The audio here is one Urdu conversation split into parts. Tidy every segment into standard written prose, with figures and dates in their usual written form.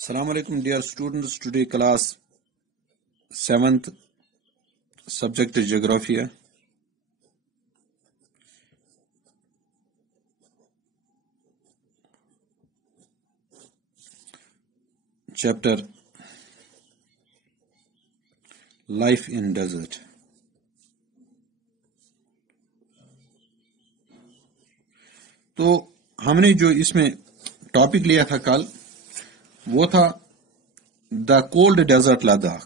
Assalamu alaikum dear students. Today class 7th, subject is geography. Chapter Life in Desert. تو ہم نے جو اس میں ٹاپک لیا تھا کل وہ تھا دا کولڈ ڈیزرٹ لداخ.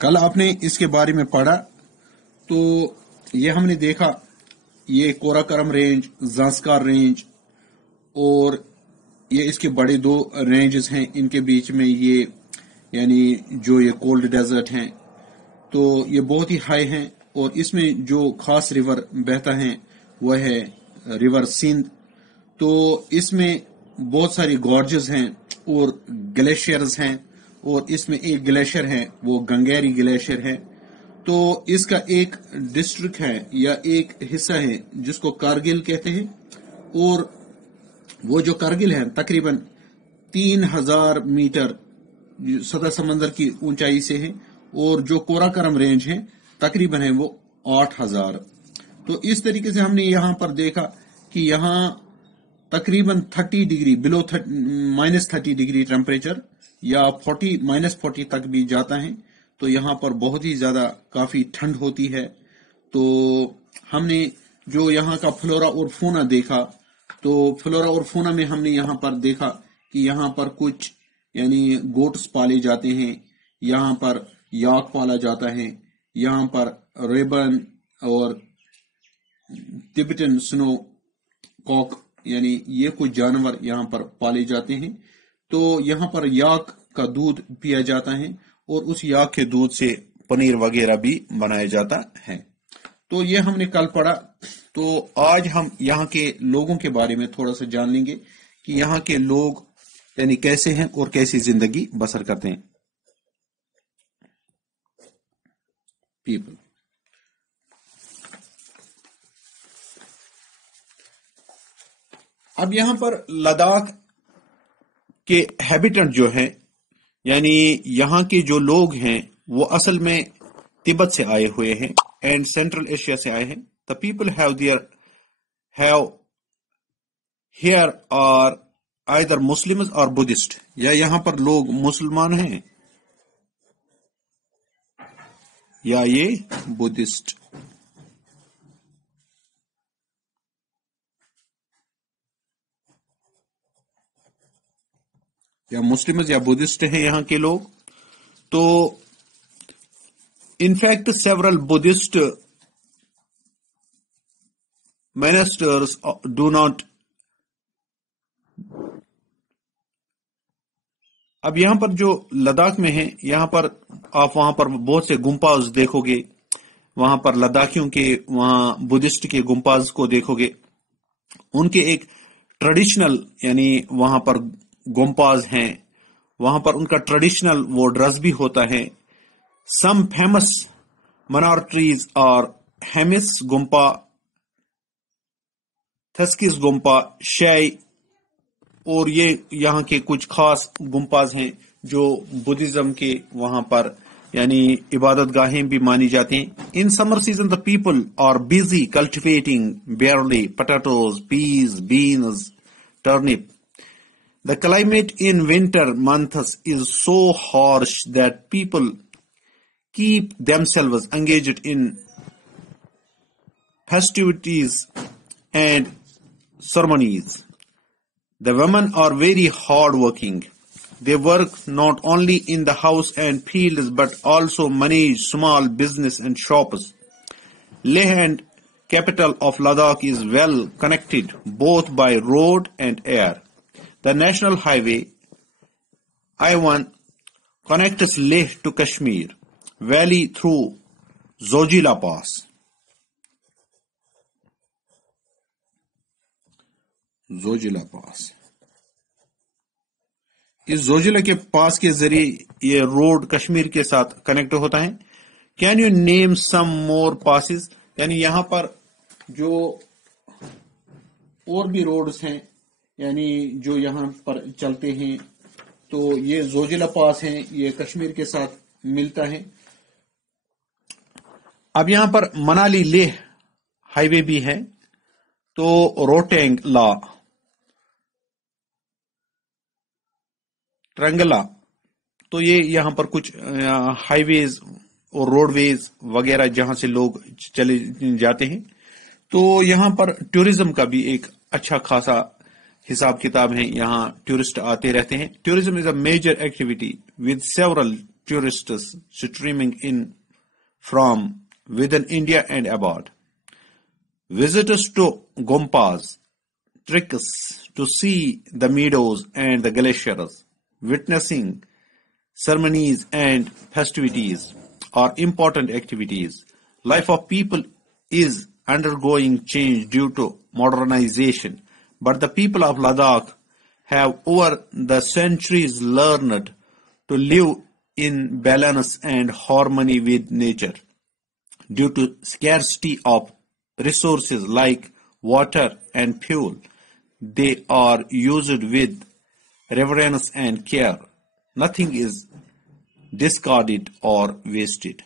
کل آپ نے اس کے بارے میں پڑھا تو یہ ہم نے دیکھا یہ کوراکرم رینج، زانسکار رینج اور یہ اس کے بڑے دو رینجز ہیں، ان کے بیچ میں یہ یعنی جو یہ کولڈ ڈیزرٹ ہیں تو یہ بہت ہی ہائی ہیں، اور اس میں جو خاص ریور بہتا ہے وہ ہے ریور سندھ. تو اس میں بہت ساری گارجز ہیں اور گلیشیئرز ہیں، اور اس میں ایک گلیشیئر ہے وہ گنگیری گلیشیئر ہے. تو اس کا ایک ڈسٹرکٹ ہے یا ایک حصہ ہے جس کو کارگل کہتے ہیں، اور وہ جو کارگل ہے تقریباً 3000 میٹر سطح سمندر کی اونچائی سے ہے، اور جو کوراکرم رینج ہے تقریباً ہے وہ 8000. تو اس طریقے سے ہم نے یہاں پر دیکھا کہ یہاں تقریباً 30 ڈگری بلو -30 ڈگری ٹیمپریچر یا -40 تک بھی جاتا ہے. تو یہاں پر بہت ہی زیادہ کافی ٹھنڈ ہوتی ہے. تو ہم نے جو یہاں کا فلورا اور فونا دیکھا، تو فلورا اور فونا میں ہم نے یہاں پر دیکھا کہ یہاں پر کچھ یعنی گوٹس پالے جاتے ہیں، یہاں پر یاک پالا جاتا ہے، یہاں پر ریبن اور ٹبیٹن سنو کاک یعنی یہ کچھ جانور یہاں پر پالے جاتے ہیں. تو یہاں پر یاک کا دودھ پیا جاتا ہے، اور اس یاک کے دودھ سے پنیر وغیرہ بھی بنایا جاتا ہے. تو یہ ہم نے کل پڑھا. تو آج ہم یہاں کے لوگوں کے بارے میں تھوڑا سا جان لیں گے کہ یہاں کے لوگ یعنی کیسے ہیں اور کیسی زندگی بسر کرتے ہیں. پیپل اب یہاں پر لداخ کے ہیبیٹنٹ جو ہیں یعنی یہاں کے جو لوگ ہیں وہ اصل میں تبت سے آئے ہوئے ہیں اینڈ سینٹرل ایشیا سے آئے ہیں. The people have here are either Muslims or Buddhist. یا یہاں پر لوگ مسلمان ہیں یا یہ بدھسٹ. یا مسلمز یا بدھسٹ ہیں یہاں کے لوگ. تو in fact several Buddhist monasters do not. اب یہاں پر جو لداخ میں ہے یہاں پر آپ وہاں پر بہت سے گمپاز دیکھو گے، وہاں پر لداخیوں کے وہاں بدھسٹ کے گمپاز کو دیکھو گے. ان کے ایک ٹریڈیشنل یعنی وہاں پر گمپاز ہیں، وہاں پر ان کا ٹریڈیشنل وہ ڈریس بھی ہوتا ہے. سم فیمس منارٹریز اور ہیمس گمپا، تھسکس گمپا، شائی، اور یہ یہاں کے کچھ خاص گمپاز ہیں جو بدھزم کے وہاں پر یعنی عبادت گاہیں بھی مانی جاتی ہیں. In summer season the people are busy cultivating barley, potatoes, peas, beans, turnip. The climate in winter months is so harsh that people keep themselves engaged in festivities and ceremonies. The women are very hard working. They work not only in the house and fields but also manage small business and shops. Leh and capital of Ladakh is well connected both by road and air. The national highway I-1 connects Leh to Kashmir Valley through Zojila Pass. زوجلا پاس، اس زوجلا کے پاس کے ذریعے یہ روڈ کشمیر کے ساتھ کنیکٹ ہوتا ہے، Can you name some more passes? یعنی یہاں پر جو اور بھی روڈز ہیں یعنی جو یہاں پر چلتے ہیں تو یہ زوجیلا پاس ہیں، یہ کشمیر کے ساتھ ملتا ہے. اب یہاں پر منالی لیہ ہائی وے بھی ہے، تو روٹینگ لا، ٹرنگلا، تو یہ یہاں پر کچھ ہائی ویز اور روڈ ویز وغیرہ جہاں سے لوگ چلے جاتے ہیں. تو یہاں پر ٹورزم کا بھی ایک اچھا خاصا حساب کتاب ہے، یہاں ٹورسٹ آتے رہتے ہیں. Tourism is a major activity with several tourists streaming in from within India and about. Visitors to Gompas, treks to see the meadows and the glaciers, witnessing ceremonies and festivities are important activities. Life of people is undergoing change due to modernization, but the people of Ladakh have over the centuries learned to live in balance and harmony with nature. Due to scarcity of resources like water and fuel, they are used with reverence and care. Nothing is discarded or wasted.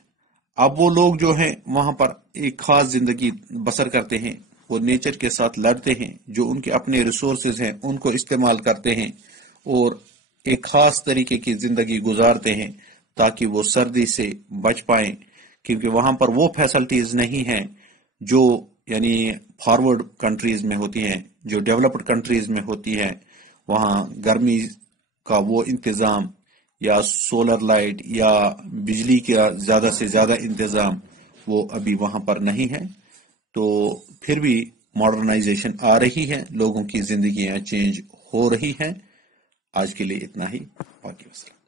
اب وہ لوگ جو ہیں وہاں پر ایک خاص زندگی بسر کرتے ہیں، وہ نیچر کے ساتھ لڑتے ہیں، جو ان کے اپنے ریسورسز ہیں ان کو استعمال کرتے ہیں اور ایک خاص طریقے کی زندگی گزارتے ہیں تاکہ وہ سردی سے بچ پائیں، کیونکہ وہاں پر وہ فیسلٹیز نہیں ہیں جو یعنی فارورڈ کنٹریز میں ہوتی ہیں، جو ڈیولپڈ کنٹریز میں ہوتی ہیں. وہاں گرمی کا وہ انتظام یا سولر لائٹ یا بجلی کا زیادہ سے زیادہ انتظام وہ ابھی وہاں پر نہیں ہے. تو پھر بھی ماڈرنائزیشن آ رہی ہے، لوگوں کی زندگیاں چینج ہو رہی ہیں. آج کے لیے اتنا ہی، باقی وسلام.